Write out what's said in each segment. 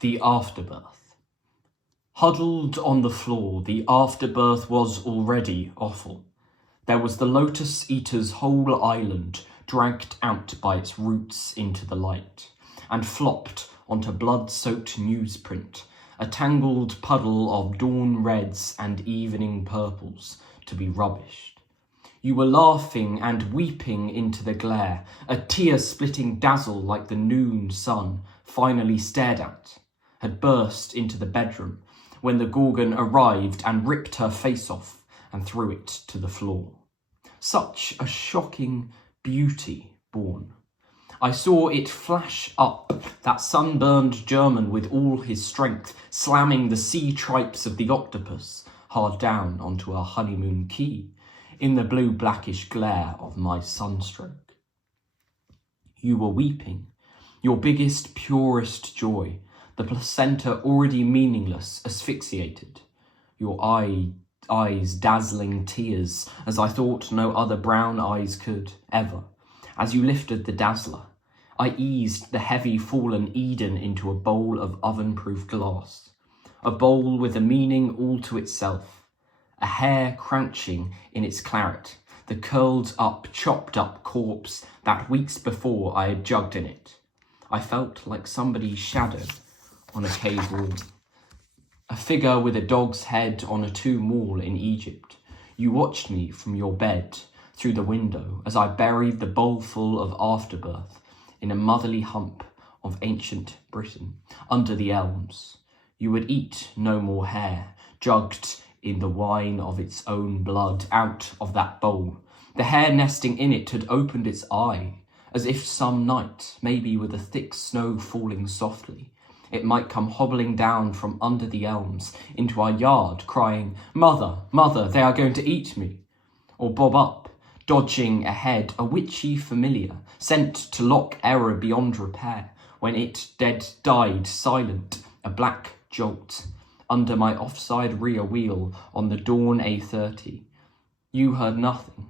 The Afterbirth. Huddled on the floor, the afterbirth was already awful. There was the Lotus Eater's whole island dragged out by its roots into the light, and flopped onto blood-soaked newsprint, a tangled puddle of dawn reds and evening purples to be rubbished. You were laughing and weeping into the glare, a tear-splitting dazzle like the noon sun, finally stared at, had burst into the bedroom when the Gorgon arrived and ripped her face off and threw it to the floor. Such a shocking beauty born. I saw it flash up, that sunburned German with all his strength, slamming the sea tripes of the octopus hard down onto our honeymoon quay, in the blue-blackish glare of my sunstroke. You were weeping, your biggest, purest joy, the placenta already meaningless, asphyxiated, your eyes dazzling tears, as I thought no other brown eyes could, ever. As you lifted the dazzler, I eased the heavy fallen Eden into a bowl of oven-proof glass, a bowl with a meaning all to itself, a hair crouching in its claret, the curled up, chopped up corpse that weeks before I had jugged in it. I felt like somebody's shadow on a cave wall, a figure with a dog's head on a tomb wall in Egypt. You watched me from your bed through the window as I buried the bowlful of afterbirth in a motherly hump of ancient Britain under the elms. You would eat no more hair, jugged in the wine of its own blood out of that bowl. The hair nesting in it had opened its eye, as if some night, maybe with a thick snow falling softly, it might come hobbling down from under the elms into our yard, crying, "Mother, mother, they are going to eat me," or bob up, dodging ahead, a witchy familiar, sent to lock error beyond repair, when it died silent, a black jolt, under my offside rear wheel on the dawn A30. You heard nothing,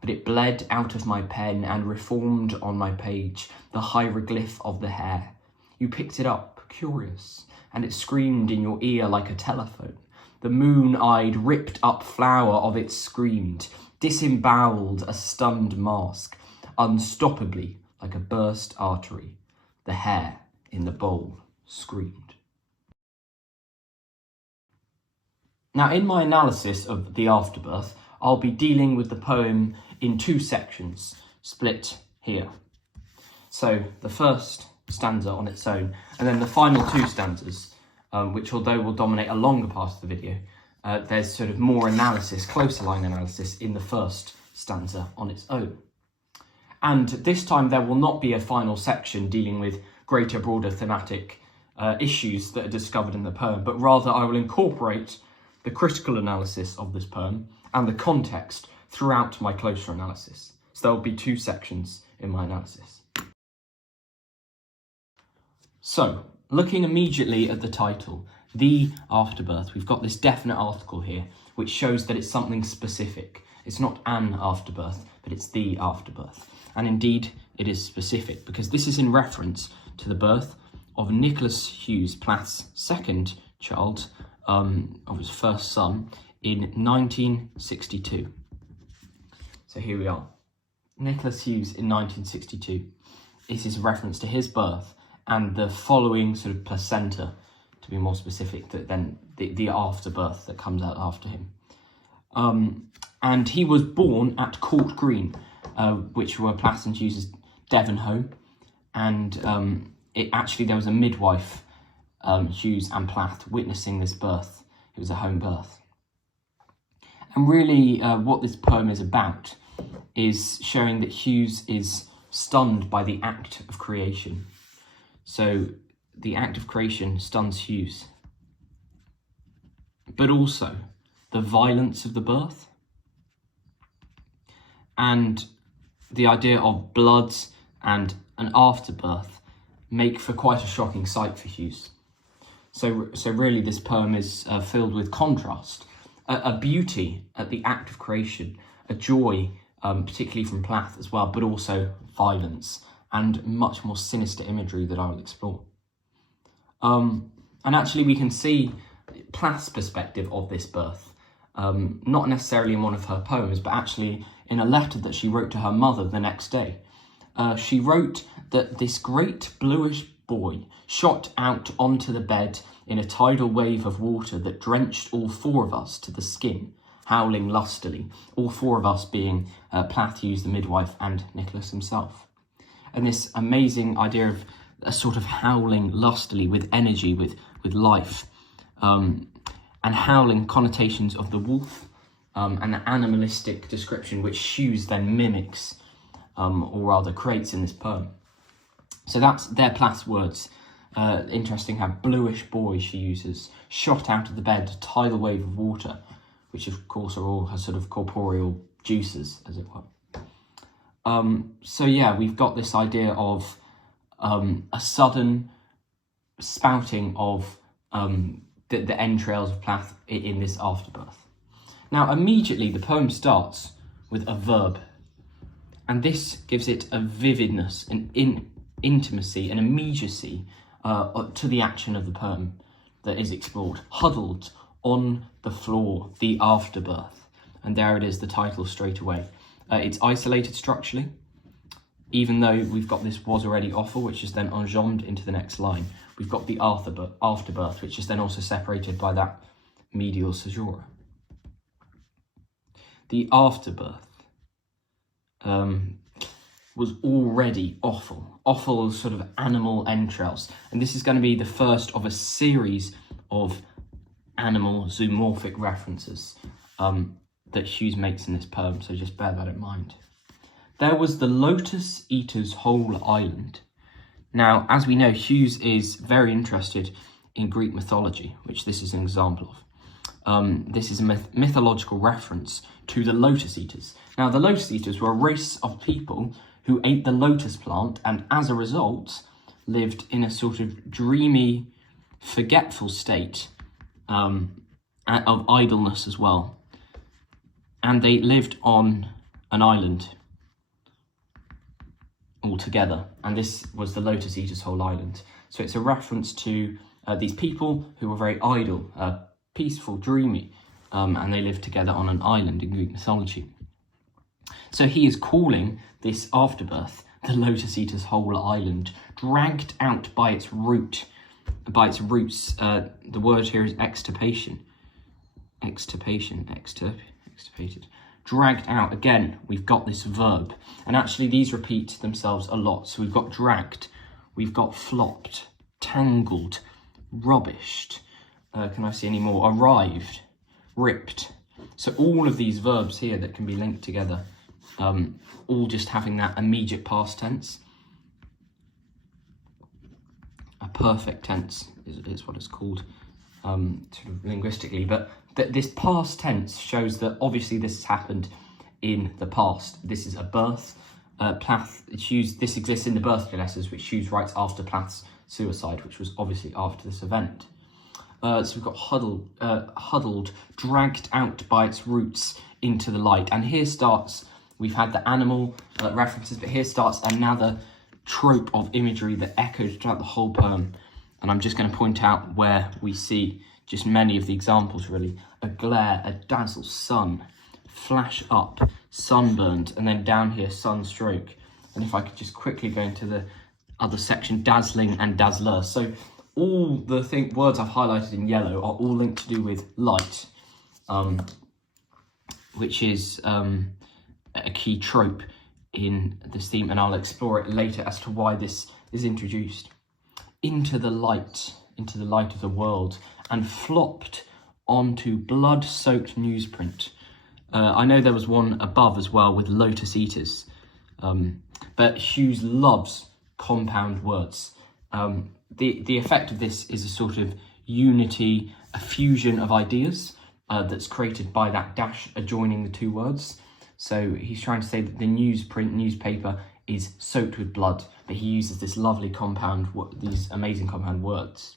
but it bled out of my pen and reformed on my page the hieroglyph of the hair. You picked it up, curious, and it screamed in your ear like a telephone. The moon-eyed, ripped-up flower of it screamed, disemboweled a stunned mask, unstoppably like a burst artery. The hair in the bowl screamed. Now, in my analysis of The Afterbirth, I'll be dealing with the poem in two sections, split here. So the first stanza on its own, and then the final two stanzas, which although will dominate a longer part of the video, there's sort of more analysis, closer line analysis in the first stanza on its own. And this time there will not be a final section dealing with greater, broader thematic issues that are discovered in the poem, but rather I will incorporate the critical analysis of this poem and the context throughout my closer analysis. So there will be two sections in my analysis. So, looking immediately at the title, The Afterbirth, we've got this definite article here, which shows that it's something specific. It's not an afterbirth, but it's the afterbirth. And indeed, it is specific, because this is in reference to the birth of Nicholas Hughes, Plath's second child, of his first son, in 1962. So here we are. Nicholas Hughes in 1962. This is a reference to his birth and the following sort of placenta, to be more specific, that then the afterbirth that comes out after him. And he was born at Court Green, which were Plath and Hughes' Devon home. And there was a midwife, Hughes and Plath, witnessing this birth. It was a home birth. And really what this poem is about is showing that Hughes is stunned by the act of creation. So the act of creation stuns Hughes, but also the violence of the birth and the idea of blood and an afterbirth make for quite a shocking sight for Hughes. So really this poem is filled with contrast, a beauty at the act of creation, a joy, particularly from Plath as well, but also violence and much more sinister imagery that I will explore. And actually we can see Plath's perspective of this birth, not necessarily in one of her poems, but actually in a letter that she wrote to her mother the next day. She wrote that this great bluish boy shot out onto the bed in a tidal wave of water that drenched all four of us to the skin, howling lustily, all four of us being Plath Hughes, the midwife, and Nicholas himself. And this amazing idea of a sort of howling lustily with energy, with life, and howling connotations of the wolf, and the animalistic description which Hughes then mimics, or rather creates in this poem. So they're Plath's words. Interesting how bluish boy she uses, shot out of the bed, tidal wave of water, which of course are all her sort of corporeal juices, as it were. So yeah, we've got this idea of a sudden spouting of the entrails of Plath in this afterbirth. Now immediately the poem starts with a verb, and this gives it a vividness, an intimacy, an immediacy to the action of the poem that is explored. Huddled on the floor, the afterbirth. And there it is, the title straight away. It's isolated structurally, even though we've got this was already awful, which is then enjambed into the next line. We've got the afterbirth, which is then also separated by that medial caesura. The afterbirth was already awful sort of animal entrails. And this is going to be the first of a series of animal zoomorphic references that Hughes makes in this poem, so just bear that in mind. There was the lotus eater's whole island. Now, as we know, Hughes is very interested in Greek mythology, which this is an example of. This is a mythological reference to the lotus eaters. Now, the lotus eaters were a race of people who ate the lotus plant and as a result lived in a sort of dreamy, forgetful state of idleness as well. And they lived on an island altogether, and this was the lotus eater's whole island. So it's a reference to these people who were very idle, peaceful, dreamy, and they lived together on an island in Greek mythology. So he is calling this afterbirth the lotus eater's whole island, dragged out by its roots. The word here is extirpation. Extirpated. Dragged out. Again, we've got this verb. And actually these repeat themselves a lot. So we've got dragged, we've got flopped, tangled, rubbished. Can I see any more? Arrived, ripped. So all of these verbs here that can be linked together, all just having that immediate past tense. A perfect tense is what it's called, sort of linguistically, but this past tense shows that obviously this has happened in the past. This is a birth. This exists in the birthday letters, which Hughes writes after Plath's suicide, which was obviously after this event. So we've got huddled, dragged out by its roots into the light. And here starts, we've had the animal references, but here starts another trope of imagery that echoes throughout the whole poem. And I'm just going to point out where we see just many of the examples, really. A glare, a dazzle, sun, flash up, sunburned, and then down here, sunstroke. And if I could just quickly go into the other section, dazzling and dazzler. So all the words I've highlighted in yellow are all linked to do with light, which is a key trope in this theme, and I'll explore it later as to why this is introduced. Into the light of the world, and flopped onto blood-soaked newsprint. I know there was one above as well with lotus eaters, but Hughes loves compound words. The effect of this is a sort of unity, a fusion of ideas that's created by that dash adjoining the two words. So he's trying to say that the newspaper is soaked with blood, but he uses this lovely these amazing compound words.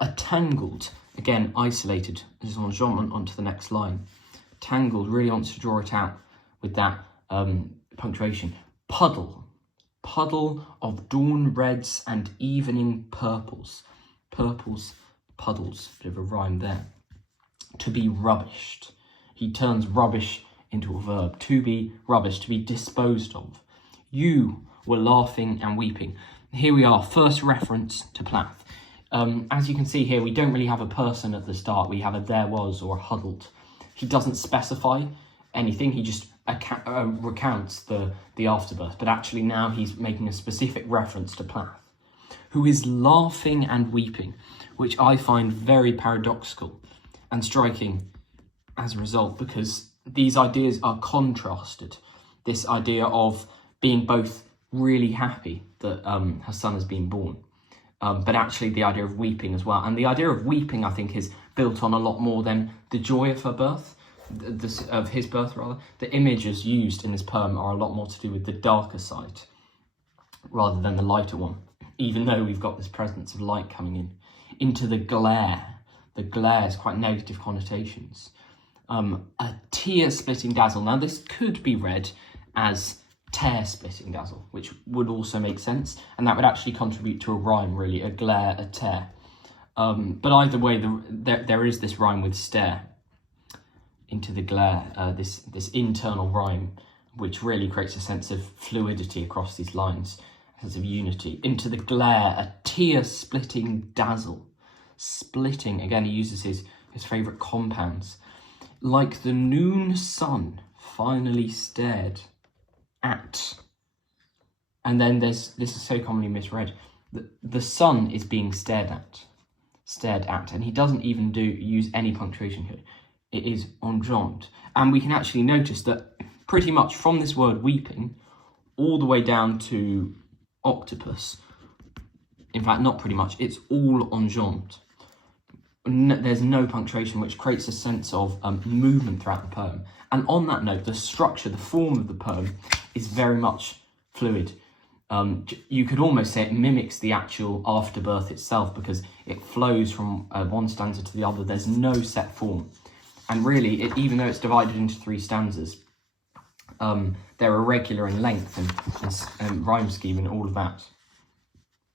A tangled, again, isolated. This is on enjambment onto the next line. Tangled really wants to draw it out with that punctuation. Puddle of dawn reds and evening purples. purples, puddles, bit of a rhyme there. To be rubbished. He turns rubbish into a verb. To be rubbish, to be disposed of. You were laughing and weeping. Here we are, first reference to Plath. As you can see here, we don't really have a person at the start. We have a there was or a huddled. He doesn't specify anything. He just recounts the afterbirth. But actually now he's making a specific reference to Plath, who is laughing and weeping, which I find very paradoxical and striking as a result, because these ideas are contrasted. This idea of being both really happy that her son has been born, but actually the idea of weeping as well. And the idea of weeping, I think, is built on a lot more than the joy of her birth, of his birth rather. The images used in this poem are a lot more to do with the darker side rather than the lighter one, even though we've got this presence of light coming in. Into the glare. The glare is quite negative connotations. A tear-splitting dazzle. Now this could be read as tear-splitting dazzle, which would also make sense, and that would actually contribute to a rhyme, really, a glare, a tear. But either way, there is this rhyme with stare. Into the glare, this internal rhyme, which really creates a sense of fluidity across these lines, a sense of unity. Into the glare, a tear-splitting dazzle. Splitting, again, he uses his favourite compounds. Like the noon sun finally stared at. And then this is so commonly misread. The sun is being stared at, and he doesn't even use any punctuation here. It is enjambed. And we can actually notice that pretty much from this word weeping all the way down to octopus, in fact, not pretty much, it's all enjambed. There's no punctuation, which creates a sense of movement throughout the poem. And on that note, the structure, the form of the poem is very much fluid. You could almost say it mimics the actual afterbirth itself, because it flows from one stanza to the other. There's no set form. And really, even though it's divided into 3 stanzas, they're irregular in length and rhyme scheme and all of that,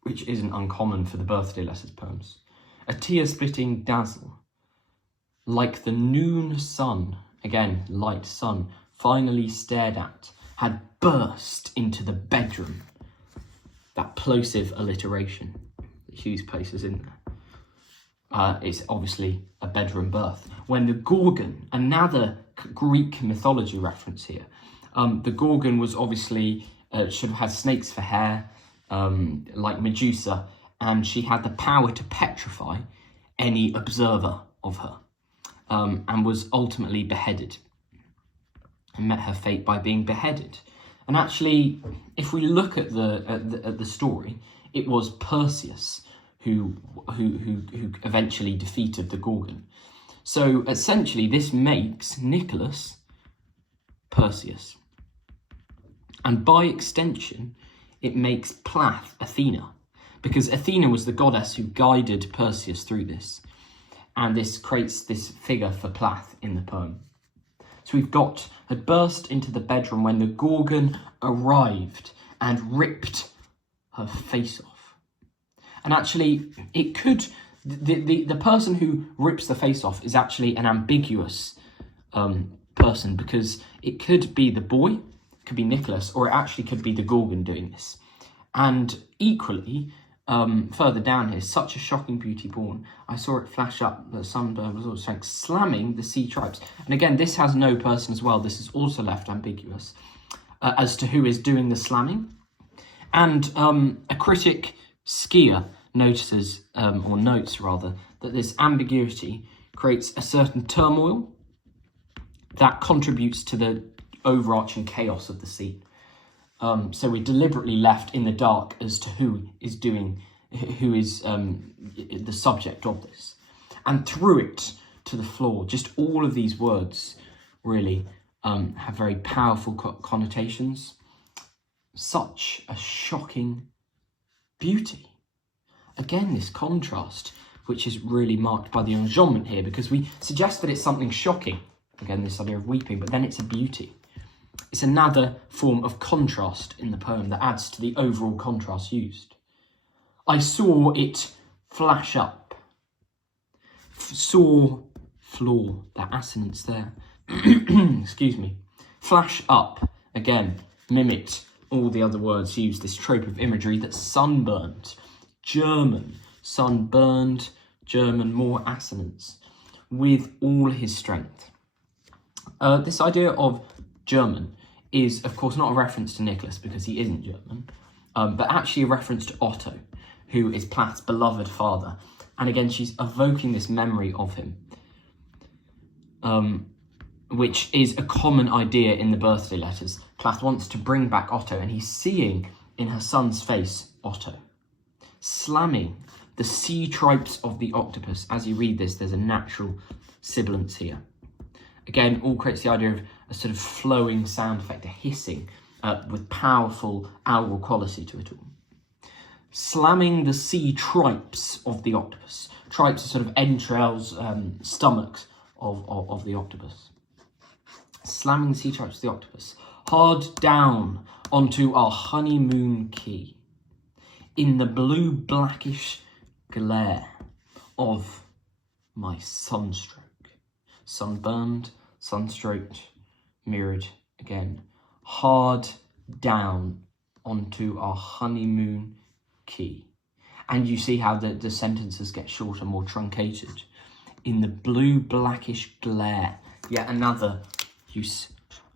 which isn't uncommon for the birthday letters poems. A tear-splitting dazzle, like the noon sun, again, light sun, finally stared at, had burst into the bedroom. That plosive alliteration that Hughes places in there. It's obviously a bedroom birth. When the Gorgon, another Greek mythology reference here, the Gorgon was obviously, should have had snakes for hair, like Medusa, and she had the power to petrify any observer of her, and was ultimately beheaded, and met her fate by being beheaded. And actually, if we look at the story, it was Perseus who eventually defeated the Gorgon. So essentially, this makes Nicholas Perseus, and by extension, it makes Plath Athena, because Athena was the goddess who guided Perseus through this, and this creates this figure for Plath in the poem. So we've got, had burst into the bedroom when the Gorgon arrived and ripped her face off. And actually, it could, the person who rips the face off is actually an ambiguous person, because it could be the boy, it could be Nicholas, or it actually could be the Gorgon doing this. And equally, further down here, such a shocking beauty born. I saw it flash up, the sunburn was also like slamming the sea tribes. And again, this has no person as well. This is also left ambiguous as to who is doing the slamming. And a critic, Skier, notices, or notes rather, that this ambiguity creates a certain turmoil that contributes to the overarching chaos of the scene. So we're deliberately left in the dark as to who is the subject of this. And through it to the floor, just all of these words really have very powerful connotations. Such a shocking beauty. Again, this contrast, which is really marked by the enjambment here, because we suggest that it's something shocking. Again, this idea of weeping, but then it's a beauty. It's another form of contrast in the poem that adds to the overall contrast used. I saw it flash up, saw, floor, that assonance there, excuse me, flash up, again, mimicked all the other words used, this trope of imagery that's sunburned, German, sunburned, German, more assonance, with all his strength. This idea of German is, of course, not a reference to Nicholas because he isn't German, but actually a reference to Otto, who is Plath's beloved father. And again, she's evoking this memory of him, which is a common idea in the birthday letters. Plath wants to bring back Otto, and he's seeing in her son's face Otto. Slamming the sea tripes of the octopus. As you read this, there's a natural sibilance here. Again, all creates the idea of a sort of flowing sound effect, a hissing, with powerful aural quality to it all. Slamming the sea tripes of the octopus. Tripes are sort of entrails, stomachs of the octopus. Slamming the sea tripes of the octopus. Hard down onto our honeymoon key. In the blue blackish glare of my sunstroke. Sunburned, sunstroked, mirrored again. Hard down onto our honeymoon key. And you see how the sentences get shorter, more truncated. In the blue blackish glare. Yet another use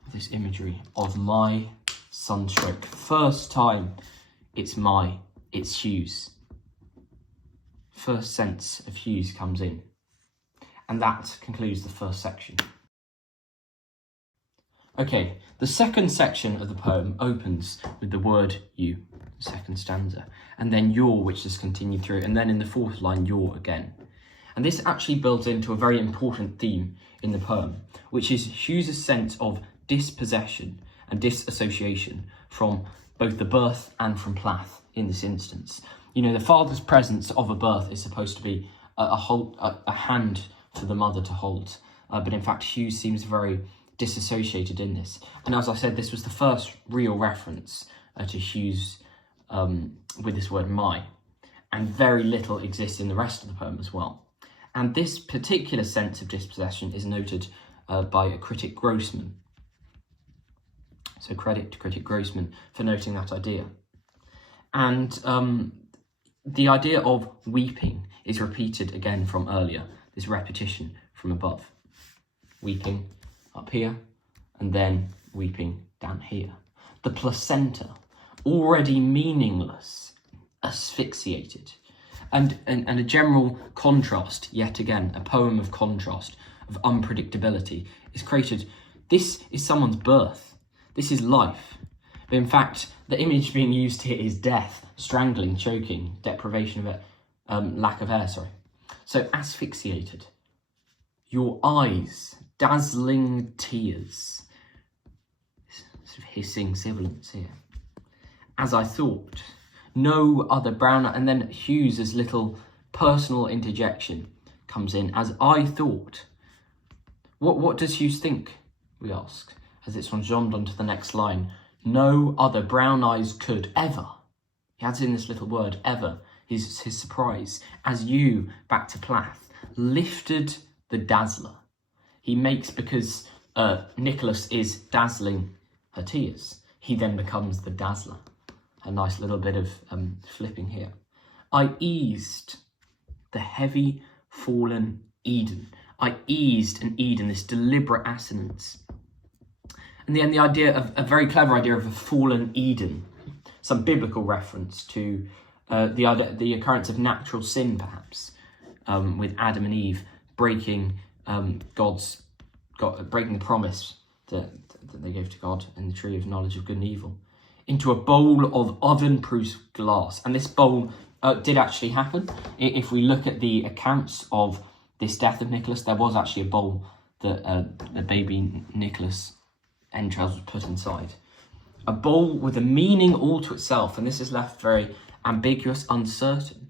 of this imagery of my sunstroke. First time it's Hughes. First sense of Hughes comes in. And that concludes the first section. Okay, the second section of the poem opens with the word you, the second stanza, and then your, which is continued through, and then in the fourth line, your again. And this actually builds into a very important theme in the poem, which is Hughes' sense of dispossession and disassociation from both the birth and from Plath in this instance. You know, the father's presence of a birth is supposed to be a hand for the mother to hold, but in fact Hughes seems very disassociated in this. And as I said, this was the first real reference to Hughes with this word my, and very little exists in the rest of the poem as well. And this particular sense of dispossession is noted by a critic, Grossman. So credit to critic Grossman for noting that idea. And the idea of weeping is repeated again from earlier, this repetition from above. Weeping up here, and then weeping down here. The placenta, already meaningless, asphyxiated. And a general contrast, yet again, a poem of contrast, of unpredictability, is created. This is someone's birth. This is life. But in fact, the image being used here is death, strangling, choking, deprivation of it, lack of air, sorry. So asphyxiated. Your eyes, dazzling tears. Sort of hissing sibilance here. As I thought, no other brown, and then Hughes' little personal interjection comes in. As I thought. What does Hughes think, we ask, as it's enjambed onto the next line. No other brown eyes could ever. He adds in this little word, ever, his surprise. As you, back to Plath, lifted the dazzler. He makes, because Nicholas is dazzling her tears, he then becomes the dazzler. A nice little bit of flipping here. I eased the heavy fallen Eden. I eased an Eden, this deliberate assonance. And then the idea of a very clever idea of a fallen Eden, some biblical reference to the occurrence of natural sin, perhaps, with Adam and Eve breaking breaking the promise that they gave to God in the tree of knowledge of good and evil, into a bowl of oven-proof glass. And this bowl did actually happen. If we look at the accounts of this death of Nicholas, there was actually a bowl that the baby Nicholas entrails was put inside. A bowl with a meaning all to itself, and this is left very ambiguous, uncertain,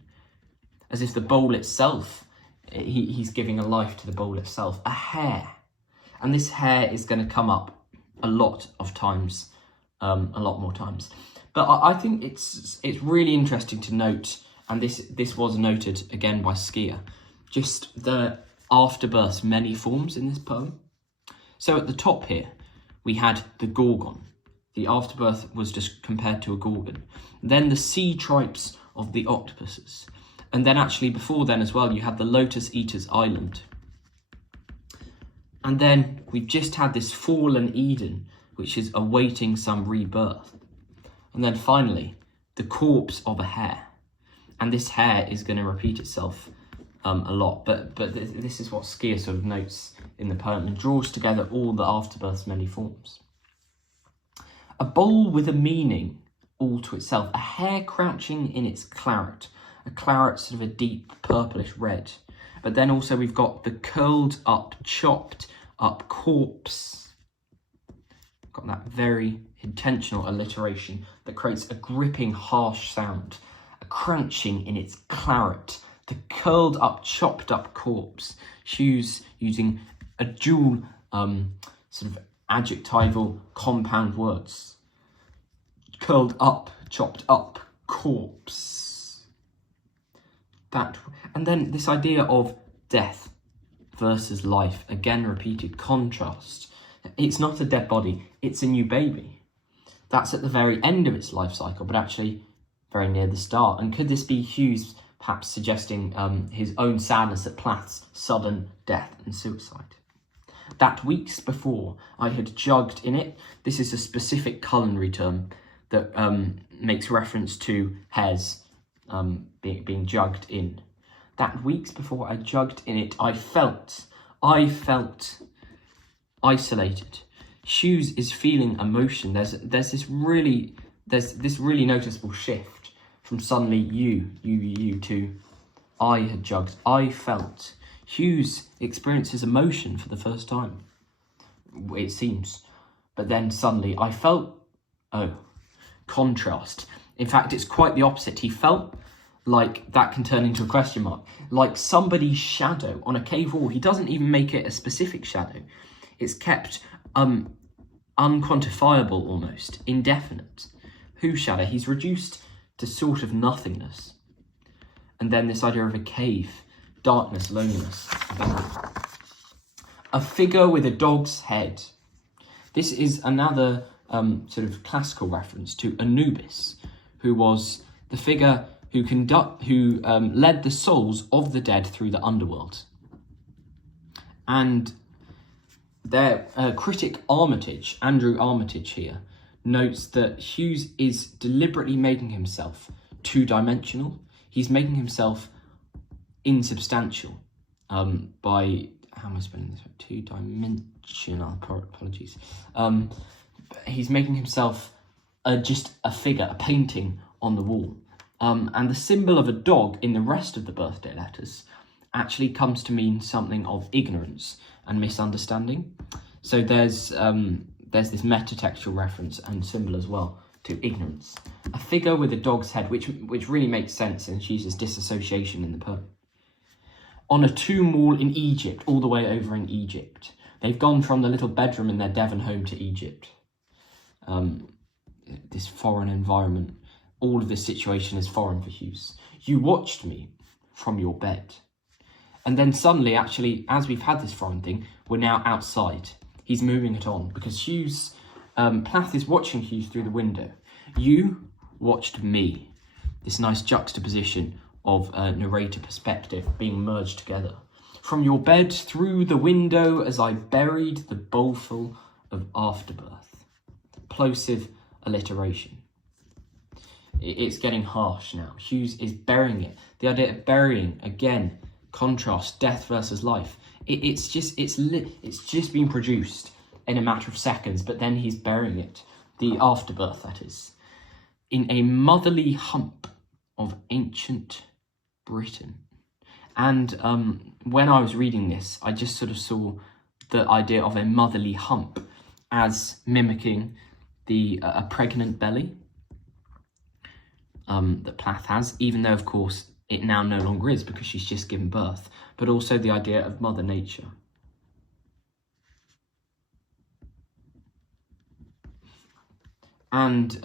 as if the bowl itself, he's giving a life to the bowl itself. A hair, and this hair is going to come up a lot of times, a lot more times. But I think it's really interesting to note and this was noted again by Skier, just the afterbirth's many forms in this poem. So at the top here, we had the gorgon. The afterbirth was just compared to a gorgon. Then the sea tripes of the octopuses. And then actually before then as well, you had the Lotus Eater's Island. And then we've just had this fallen Eden, which is awaiting some rebirth. And then finally, the corpse of a hare. And this hare is going to repeat itself a lot. But this is what Skier sort of notes in the poem and draws together all the afterbirth's many forms. A bowl with a meaning all to itself. A hare crouching in its claret. A claret sort of a deep purplish red. But then also we've got the curled up, chopped up corpse. Got that very intentional alliteration that creates a gripping, harsh sound. A crunching in its claret. The curled up, chopped up corpse. Hughes using a dual sort of adjectival compound words. Curled up, chopped up corpse. That, and then this idea of death versus life, again repeated, contrast. It's not a dead body, it's a new baby. That's at the very end of its life cycle, but actually very near the start. And could this be Hughes perhaps suggesting his own sadness at Plath's sudden death and suicide? That weeks before I had jugged in it. This is a specific culinary term that makes reference to hares being jugged in. That weeks before I jugged in it, I felt isolated. Hughes is feeling emotion. There's this really noticeable shift from suddenly you to I had jugged. I felt. Hughes experiences emotion for the first time, it seems. But then suddenly I felt, contrast. In fact, it's quite the opposite. He felt like that can turn into a question mark, like somebody's shadow on a cave wall. He doesn't even make it a specific shadow. It's kept unquantifiable almost, indefinite. Whose shadow? He's reduced to sort of nothingness. And then this idea of a cave, darkness, loneliness, abandonment. A figure with a dog's head. This is another sort of classical reference to Anubis, who was the figure who led the souls of the dead through the underworld. And their critic Armitage, Andrew Armitage here, notes that Hughes is deliberately making himself two-dimensional. He's making himself insubstantial by, how am I spelling this? Two-dimensional, apologies. He's making himself just a figure, a painting on the wall. And the symbol of a dog in the rest of the birthday letters actually comes to mean something of ignorance and misunderstanding. So there's this metatextual reference and symbol as well to ignorance. A figure with a dog's head, which really makes sense and uses disassociation in the poem. On a tomb wall in Egypt, all the way over in Egypt. They've gone from the little bedroom in their Devon home to Egypt. This foreign environment. All of this situation is foreign for Hughes. You watched me from your bed. And then suddenly, actually, as we've had this foreign thing, we're now outside. He's moving it on because Hughes, Plath is watching Hughes through the window. You watched me. This nice juxtaposition of narrator perspective being merged together. From your bed through the window as I buried the bowlful of afterbirth. Plosive alliteration. It's getting harsh now. Hughes is burying it. The idea of burying, again, contrast, death versus life. It's just been produced in a matter of seconds, but then he's burying it. The afterbirth, that is. In a motherly hump of ancient Britain. And when I was reading this, I just sort of saw the idea of a motherly hump as mimicking a pregnant belly that Plath has, even though, of course, it now no longer is because she's just given birth, but also the idea of Mother Nature. And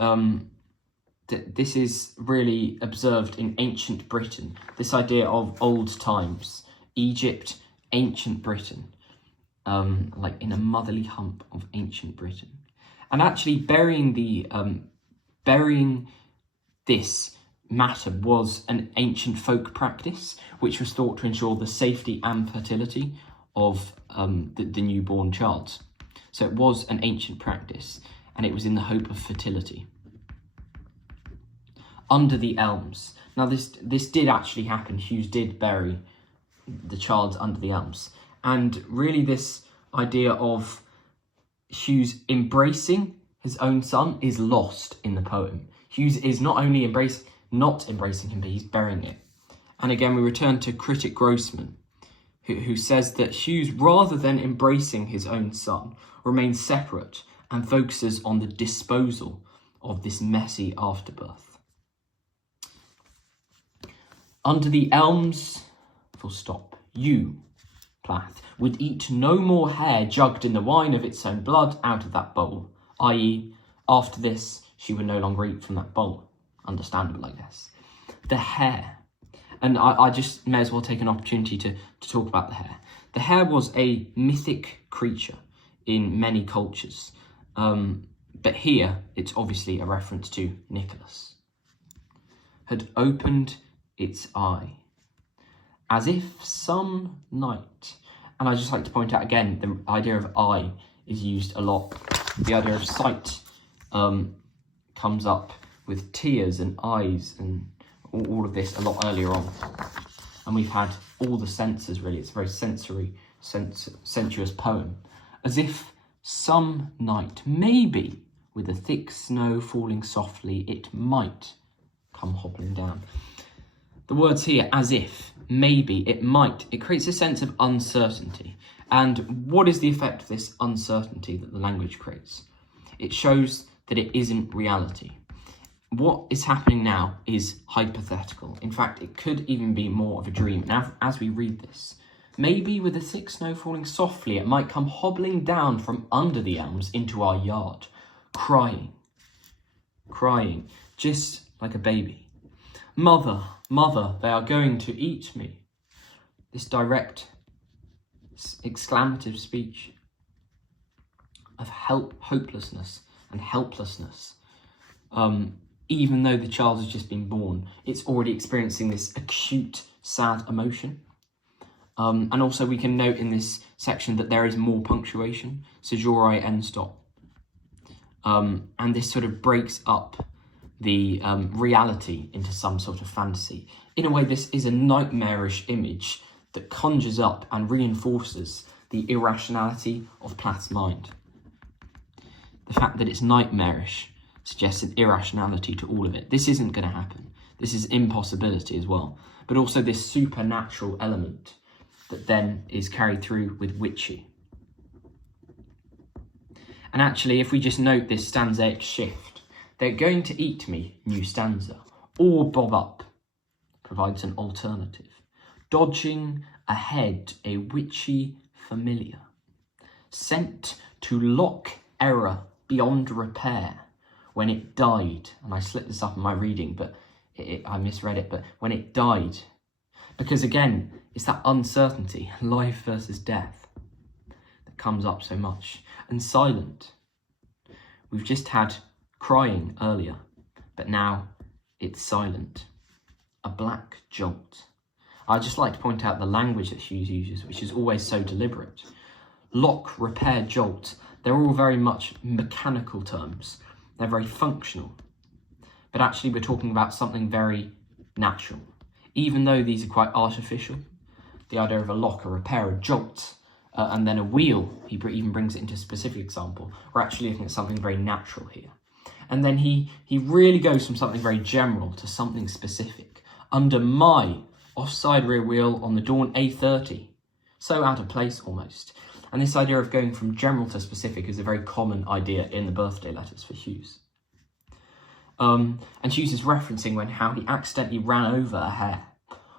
this is really observed in ancient Britain. This idea of old times, Egypt, ancient Britain, like in a motherly hump of ancient Britain. And actually burying this matter was an ancient folk practice, which was thought to ensure the safety and fertility of the newborn child. So it was an ancient practice, and it was in the hope of fertility. Under the elms. Now this did actually happen. Hughes did bury the child under the elms. And really this idea of Hughes embracing his own son is lost in the poem. Hughes is not only not embracing him, but he's burying it. And again, we return to critic Grossman, who says that Hughes, rather than embracing his own son, remains separate and focuses on the disposal of this messy afterbirth. Under the elms, full stop, you, Plath, would eat no more hare jugged in the wine of its own blood out of that bowl, i.e., after this, she would no longer eat from that bowl. Understandable, I guess. The hare. And I just may as well take an opportunity to talk about the hare. The hare was a mythic creature in many cultures. But here, it's obviously a reference to Nicholas. Had opened its eye, as if some night. And I just like to point out again, the idea of eye is used a lot. The idea of sight comes up with tears and eyes and all of this a lot earlier on. And we've had all the senses, really. It's a very sensuous poem. As if some night, maybe with a thick snow falling softly, it might come hobbling down. The words here, as if, maybe, it might, it creates a sense of uncertainty. And what is the effect of this uncertainty that the language creates? It shows that it isn't reality. What is happening now is hypothetical. In fact, it could even be more of a dream. Now, as we read this, maybe with the thick snow falling softly, it might come hobbling down from under the elms into our yard, crying, just like a baby. Mother, mother, they are going to eat me. This direct, exclamative speech of hopelessness and helplessness. Even though the child has just been born, it's already experiencing this acute, sad emotion. And also we can note in this section that there is more punctuation, caesurae end stop. And this sort of breaks up the reality into some sort of fantasy. In a way, this is a nightmarish image that conjures up and reinforces the irrationality of Plath's mind. The fact that it's nightmarish suggests an irrationality to all of it. This isn't going to happen. This is impossibility as well. But also this supernatural element that then is carried through with witchy. And actually, if we just note this stanzaic shift, they're going to eat me, new stanza, or bob up, provides an alternative. Dodging ahead, a witchy familiar, sent to lock error beyond repair, when it died, and I slipped this up in my reading, but I misread it, but when it died, because again, it's that uncertainty, life versus death, that comes up so much, and silent. We've just had crying earlier, but now it's silent. A black jolt. I'd just like to point out the language that Hughes uses, which is always so deliberate. Lock, repair, jolt, they're all very much mechanical terms. They're very functional. But actually we're talking about something very natural. Even though these are quite artificial, the idea of a lock, a repair, a jolt, and then a wheel, he even brings it into a specific example. We're actually looking at something very natural here. And then he really goes from something very general to something specific. Under my offside rear wheel on the Dawn A30. So out of place almost. And this idea of going from general to specific is a very common idea in the birthday letters for Hughes. And Hughes is referencing how he accidentally ran over a hare.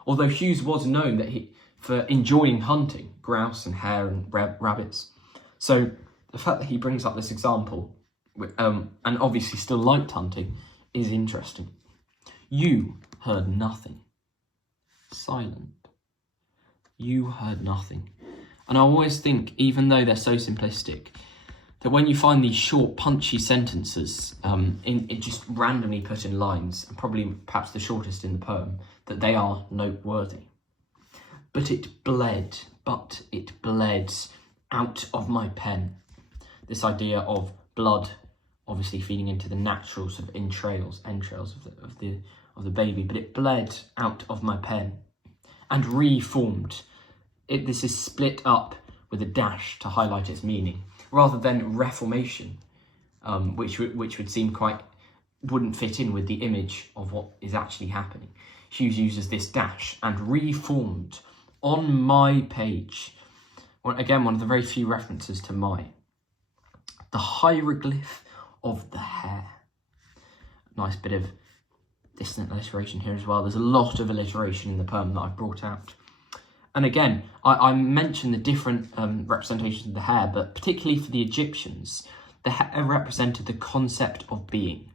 Although Hughes was known for enjoying hunting grouse and hare and rabbits. So the fact that he brings up this example, and obviously still liked hunting, is interesting. You heard nothing. Silent. You heard nothing. And I always think, even though they're so simplistic, that when you find these short, punchy sentences, just randomly put in lines, and perhaps the shortest in the poem, that they are noteworthy. But it bled out of my pen. This idea of blood obviously feeding into the natural sort of entrails of the baby, but it bled out of my pen and reformed. This is split up with a dash to highlight its meaning, rather than reformation, which would seem wouldn't fit in with the image of what is actually happening. Hughes uses this dash, and reformed on my page. Well, again, one of the very few references to my. The hieroglyph of the hair. Nice bit of distant alliteration here as well. There's a lot of alliteration in the poem that I've brought out. And again, I mentioned the different representations of the hair, but particularly for the Egyptians, the hair represented the concept of being.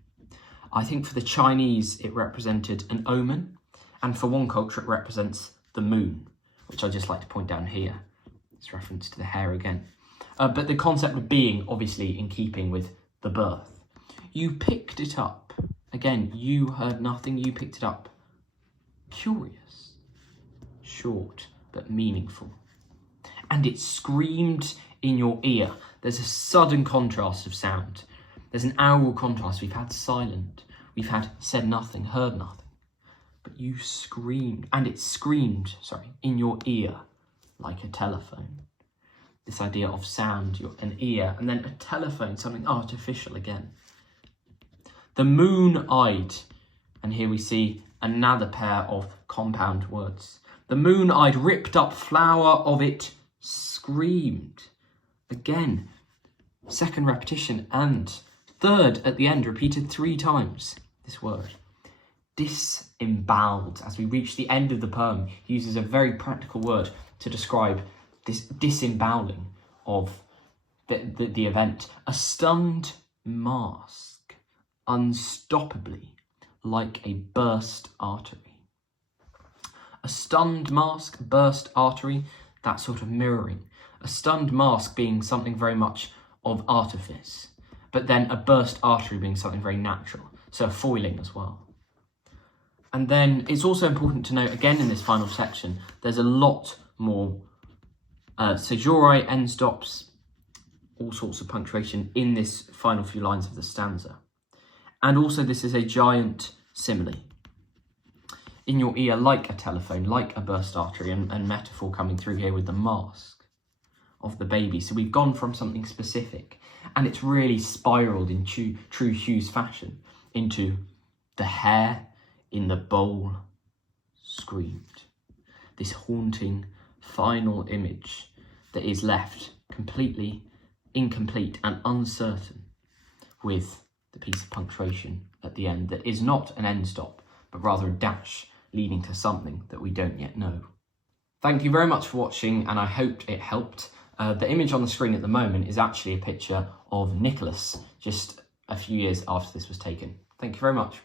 I think for the Chinese, it represented an omen, and for one culture, it represents the moon, which I just like to point down here. It's reference to the hair again. But the concept of being, obviously, in keeping with the birth. You picked it up. Again, you heard nothing, you picked it up. Curious. Short, but meaningful. And it screamed in your ear. There's a sudden contrast of sound. There's an aural contrast. We've had silent. We've had said nothing, heard nothing. But you screamed, and it screamed, in your ear like a telephone. This idea of sound, an ear, and then a telephone, something artificial again. The moon-eyed, and here we see another pair of compound words. The moon-eyed ripped up flower of it screamed. Again, second repetition, and third at the end, repeated 3 times, this word. Disemboweled. As we reach the end of the poem, he uses a very practical word to describe this disemboweling of the event. A stunned mask, unstoppably, like a burst artery. A stunned mask, burst artery, that sort of mirroring. A stunned mask being something very much of artifice, but then a burst artery being something very natural, so a foiling as well. And then it's also important to note, again in this final section, there's a lot more caesurae, end stops, all sorts of punctuation in this final few lines of the stanza. And also this is a giant simile. In your ear, like a telephone, like a burst artery, and metaphor coming through here with the mask of the baby. So we've gone from something specific, and it's really spiraled in true Hughes fashion into the hair in the bowl screamed. This haunting final image that is left completely incomplete and uncertain with the piece of punctuation at the end that is not an end stop, but rather a dash leading to something that we don't yet know. Thank you very much for watching, and I hope it helped. The image on the screen at the moment is actually a picture of Nicholas just a few years after this was taken. Thank you very much.